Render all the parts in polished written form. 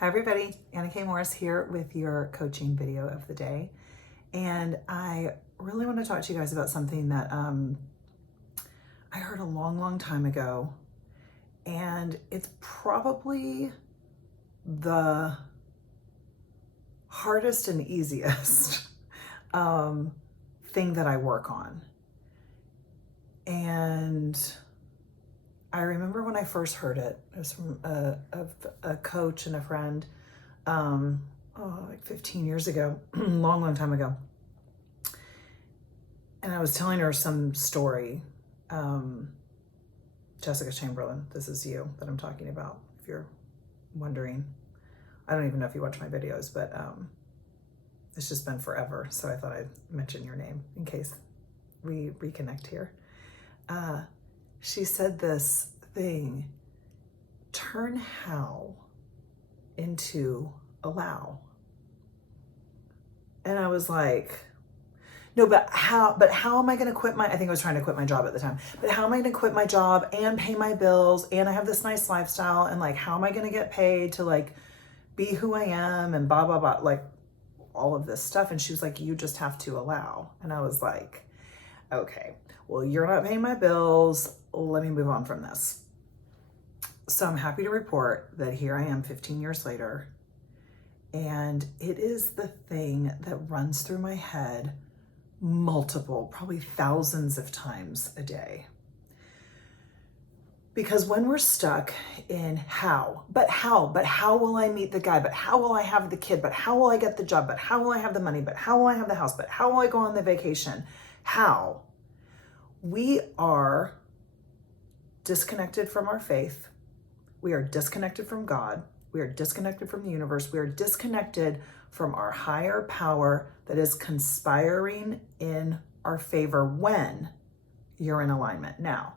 Hi everybody, Anna K. Morris here with your coaching video of the day. And I really want to talk to you guys about something that I heard a long time ago. And it's probably the hardest and easiest thing that I work on. And I remember when I first heard it, it was from a coach and a friend, like 15 years ago, long time ago. And I was telling her some story. Jessica Chamberlain, this is you that I'm talking about, if you're wondering. I don't even know if you watch my videos, but it's just been forever. So I thought I'd mention your name in case we reconnect here. She said this thing, turn how into allow. And I was like, no, but how am I going to quit I think I was trying to quit my job at the time, but how am I going to quit my job and pay my bills? And I have this nice lifestyle, and like, how am I going to get paid to like be who I am and blah, blah, blah, like all of this stuff. And she was like, you just have to allow. And I was like, okay, well, you're not paying my bills. Let me move on from this. So I'm happy to report that here I am 15 years later, and it is the thing that runs through my head multiple, probably thousands of times a day. Because when we're stuck in how will I meet the guy? But how will I have the kid? But how will I get the job? But how will I have the money? But how will I have the house? But how will I go on the vacation? How? We are disconnected from our faith. We are disconnected from God. We are disconnected from the universe. We are disconnected from our higher power that is conspiring in our favor when you're in alignment. Now,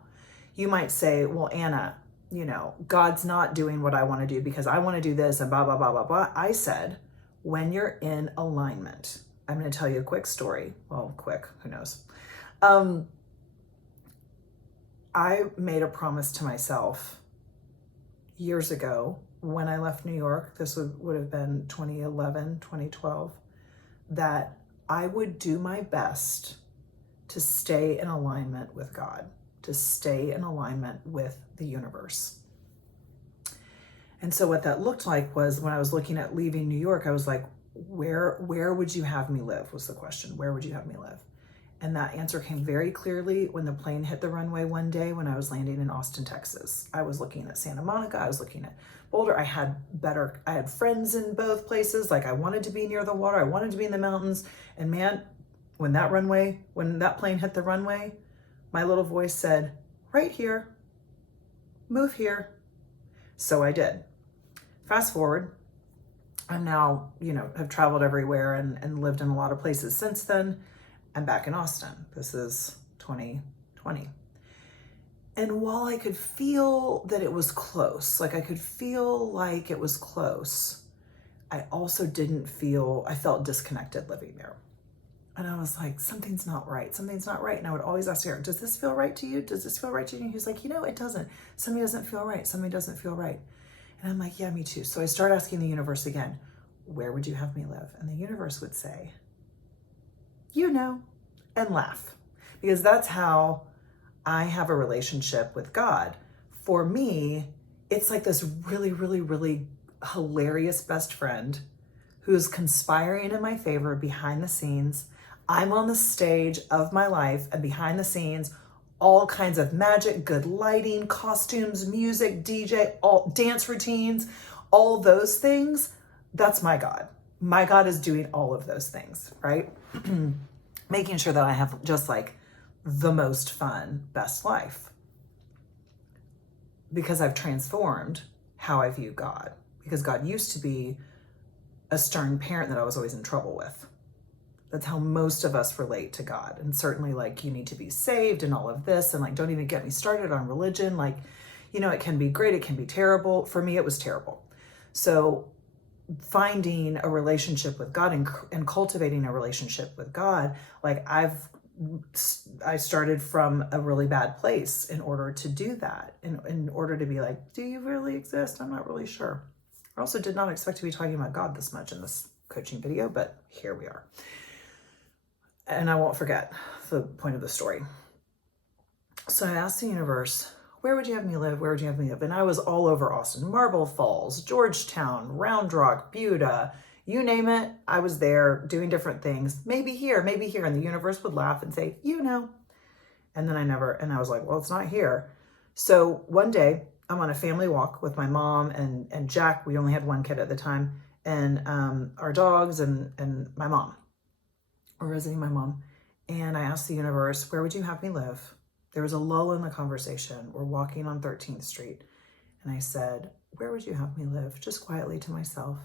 you might say, well, Anna, God's not doing what I want to do because I want to do this and blah, blah, blah, blah, blah. I said, when you're in alignment, I'm going to tell you a quick story. Well, quick, who knows? I made a promise to myself years ago when I left New York, this would have been 2011, 2012, that I would do my best to stay in alignment with God, to stay in alignment with the universe. And so what that looked like was when I was looking at leaving New York, I was like, where would you have me live was the question. Where would you have me live? And that answer came very clearly when the plane hit the runway one day when I was landing in Austin, Texas. I was looking at Santa Monica. I was looking at Boulder. I had friends in both places. Like, I wanted to be near the water. I wanted to be in the mountains. And man, when that plane hit the runway, my little voice said, right here, move here. So I did. Fast forward, I'm now, have traveled everywhere and lived in a lot of places since then. I'm back in Austin. This is 2020. And while I could feel that it was close, I I also I felt disconnected living there. And I was like, something's not right. Something's not right. And I would always ask her, does this feel right to you? Does this feel right to you? And he was like, it doesn't. Something doesn't feel right. Something doesn't feel right. And I'm like, yeah, me too. So I start asking the universe again, where would you have me live? And the universe would say, and laugh, because that's how I have a relationship with God. For me, it's like this really, really, really hilarious best friend who's conspiring in my favor behind the scenes. I'm on the stage of my life, and behind the scenes, all kinds of magic, good lighting, costumes, music, DJ, all dance routines, all those things. That's my God. My God is doing all of those things, right? Making sure that I have just like the most fun, best life. Because I've transformed how I view God. Because God used to be a stern parent that I was always in trouble with. That's how most of us relate to God. And certainly you need to be saved and all of this. And don't even get me started on religion. It can be great. It can be terrible. For me, it was terrible. So finding a relationship with God and cultivating a relationship with God, I started from a really bad place in order to do that, in order to be like, do you really exist? I'm not really sure. I also did not expect to be talking about God this much in this coaching video, but here we are. And I won't forget the point of the story. So I asked the universe, where would you have me live? Where would you have me live? And I was all over Austin, Marble Falls, Georgetown, Round Rock, Buda, you name it. I was there doing different things. Maybe here. And the universe would laugh and say, And then I was like, well, it's not here. So one day I'm on a family walk with my mom and Jack. We only had one kid at the time, and our dogs and my mom. We're visiting my mom. And I asked the universe, where would you have me live? There was a lull in the conversation. We're walking on 13th Street. And I said, where would you have me live? Just quietly to myself.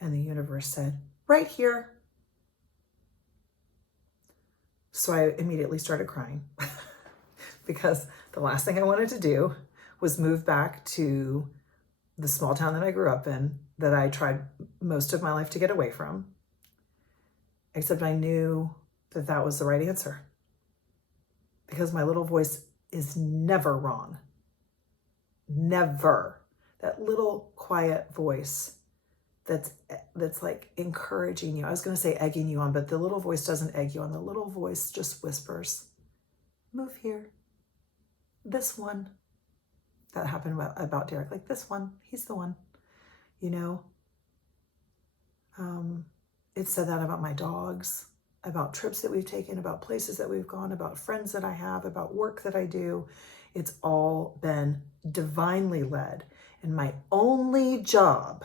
And the universe said, right here. So I immediately started crying because the last thing I wanted to do was move back to the small town that I grew up in, that I tried most of my life to get away from. Except I knew that that was the right answer, because my little voice is never wrong. Never. That little quiet voice that's like encouraging you. I was going to say egging you on, but the little voice doesn't egg you on. The little voice just whispers, move here. This one. That happened about Derek. Like, this one, he's the one, It said that about my dogs, about trips that we've taken, about places that we've gone, about friends that I have, about work that I do. It's all been divinely led. And my only job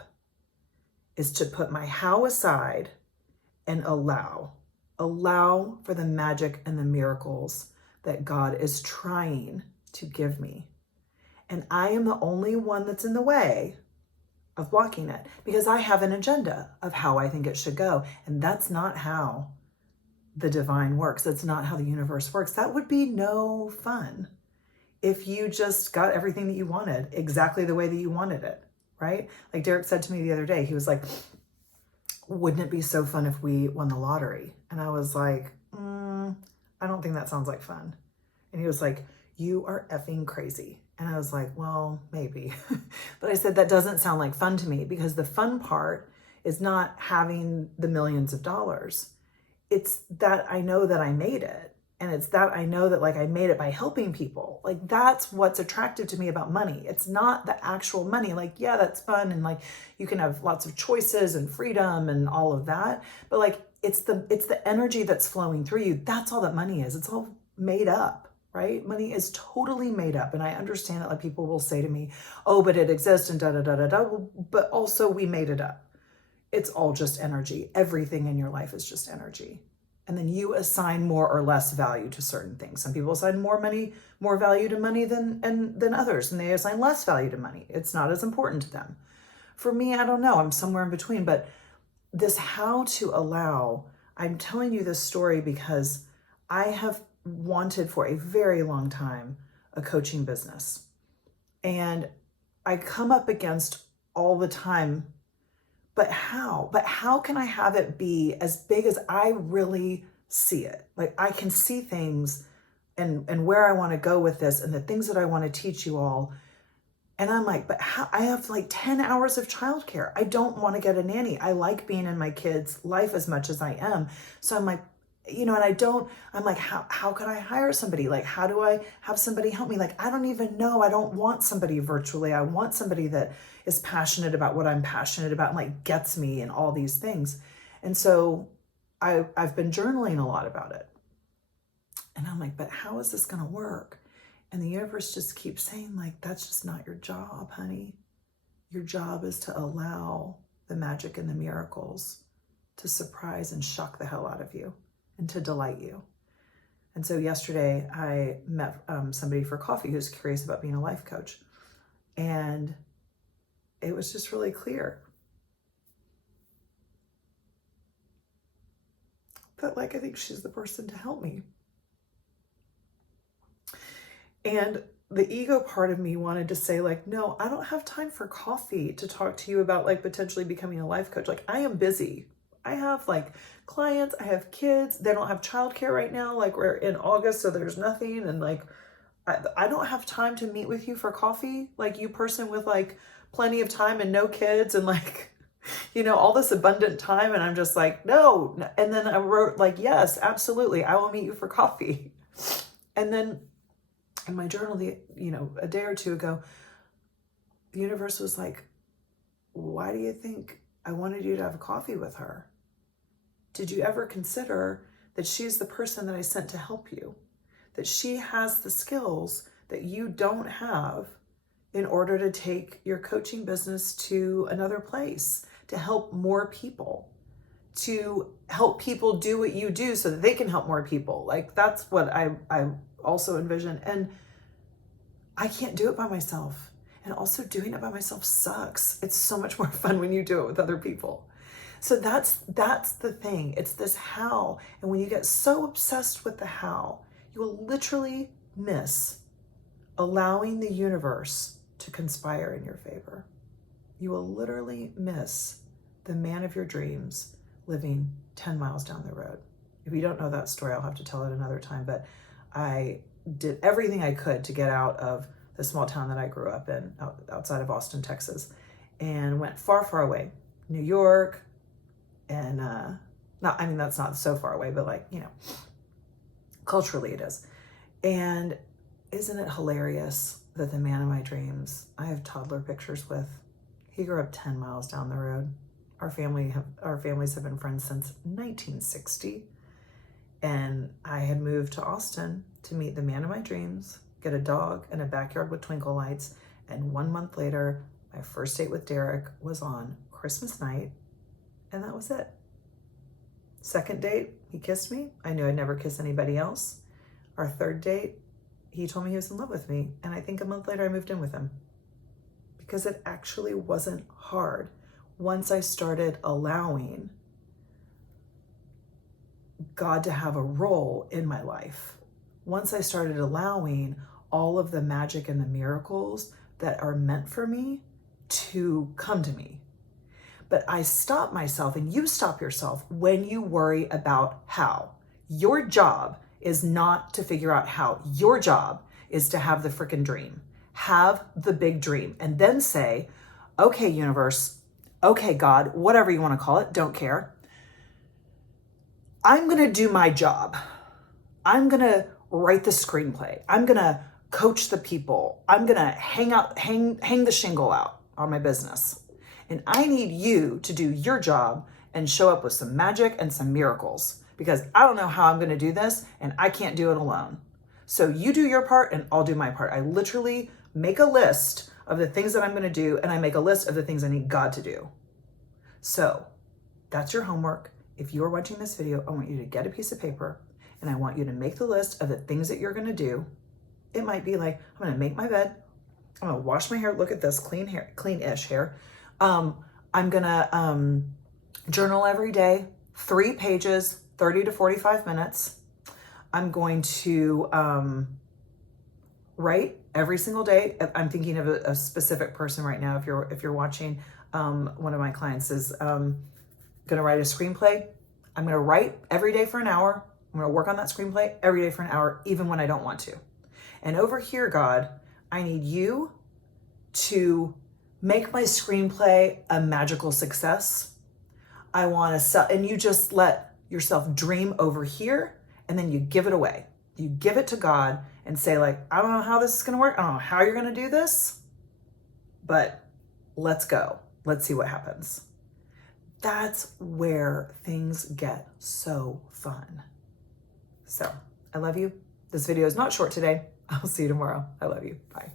is to put my how aside and allow for the magic and the miracles that God is trying to give me. And I am the only one that's in the way of blocking it, because I have an agenda of how I think it should go. And that's not how the divine works. That's not how the universe works. That would be no fun if you just got everything that you wanted exactly the way that you wanted it, right? Like Derek said to me the other day, he was like, wouldn't it be so fun if we won the lottery? And I was like, I don't think that sounds like fun. And he was like, you are effing crazy. And I was like, well, maybe. But I said, that doesn't sound like fun to me, because the fun part is not having the millions of dollars. It's that I know that I made it. And it's that I know that, like, I made it by helping people. Like, that's what's attractive to me about money. It's not the actual money. Like, yeah, that's fun. And like, you can have lots of choices and freedom and all of that. But like, it's the energy that's flowing through you. That's all that money is. It's all made up. Right? Money is totally made up. And I understand that, like, people will say to me, oh, but it exists and da-da-da-da-da. But also we made it up. It's all just energy. Everything in your life is just energy. And then you assign more or less value to certain things. Some people assign more value to money than others. And they assign less value to money. It's not as important to them. For me, I don't know. I'm somewhere in between. But this how to allow, I'm telling you this story because I have wanted for a very long time a coaching business. And I come up against all the time, but how can I have it be as big as I really see it? Like, I can see things and where I want to go with this and the things that I want to teach you all. And I'm like, but how? I have like 10 hours of childcare. I don't want to get a nanny. I like being in my kids' life as much as I am. So I'm like, and I'm like, how could I hire somebody? Like, how do I have somebody help me? Like, I don't even know. I don't want somebody virtually. I want somebody that is passionate about what I'm passionate about and like gets me and all these things. And so I've been journaling a lot about it. And I'm like, but how is this going to work? And the universe just keeps saying, like, that's just not your job, honey. Your job is to allow the magic and the miracles to surprise and shock the hell out of you and to delight you. And so yesterday I met somebody for coffee who's curious about being a life coach. And it was just really clear that, like, I think she's the person to help me. And the ego part of me wanted to say, like, no, I don't have time for coffee to talk to you about like potentially becoming a life coach. Like, I am busy. I have like clients, I have kids, they don't have childcare right now. Like, we're in August, so there's nothing. And like, I don't have time to meet with you for coffee. Like, you person with like plenty of time and no kids and like, all this abundant time. And I'm just like, no. And then I wrote like, yes, absolutely. I will meet you for coffee. And then in my journal, a day or two ago, the universe was like, why do you think I wanted you to have a coffee with her? Did you ever consider that she's the person that I sent to help you? That she has the skills that you don't have in order to take your coaching business to another place, to help more people, to help people do what you do so that they can help more people. Like that's what I also envision. And I can't do it by myself. And also doing it by myself sucks. It's so much more fun when you do it with other people. So that's the thing. It's this how. And when you get so obsessed with the how, you will literally miss allowing the universe to conspire in your favor. You will literally miss the man of your dreams living 10 miles down the road. If you don't know that story, I'll have to tell it another time, but I did everything I could to get out of the small town that I grew up in outside of Austin, Texas, and went far, far away. New York, and that's not so far away, but like, culturally it is. And isn't it hilarious that the man of my dreams, I have toddler pictures with, he grew up 10 miles down the road. Our families have been friends since 1960. And I had moved to Austin to meet the man of my dreams, get a dog and a backyard with twinkle lights. And 1 month later, my first date with Derek was on Christmas night. And that was it. Second date, he kissed me. I knew I'd never kiss anybody else. Our third date, he told me he was in love with me. And I think a month later I moved in with him. Because it actually wasn't hard once I started allowing God to have a role in my life. Once I started allowing all of the magic and the miracles that are meant for me to come to me. But I stop myself, and you stop yourself when you worry about how. Your job is not to figure out how. Your job is to have the freaking dream. Have the big dream. And then say, okay, universe, okay, God, whatever you want to call it, don't care. I'm going to do my job. I'm going to write the screenplay. I'm going to coach the people. I'm going to hang the shingle out on my business. And I need you to do your job and show up with some magic and some miracles, because I don't know how I'm going to do this and I can't do it alone. So you do your part and I'll do my part. I literally make a list of the things that I'm going to do, and I make a list of the things I need God to do. So that's your homework. If you're watching this video, I want you to get a piece of paper and I want you to make the list of the things that you're going to do. It might be like, I'm going to make my bed. I'm going to wash my hair. Look at this clean-ish hair. I'm going to journal every day, 3 pages, 30 to 45 minutes. I'm going to write every single day. I'm thinking of a specific person right now. If you're watching, one of my clients is going to write a screenplay. I'm going to write every day for an hour. I'm going to work on that screenplay every day for an hour, even when I don't want to. And over here, God, I need you to make my screenplay a magical success. I want to sell, and you just let yourself dream over here, and then you give it away. You give it to God and say, like, I don't know how this is going to work. I don't know how you're going to do this, but let's go. Let's see what happens. That's where things get so fun. So I love you. This video is not short today. I'll see you tomorrow. I love you. Bye.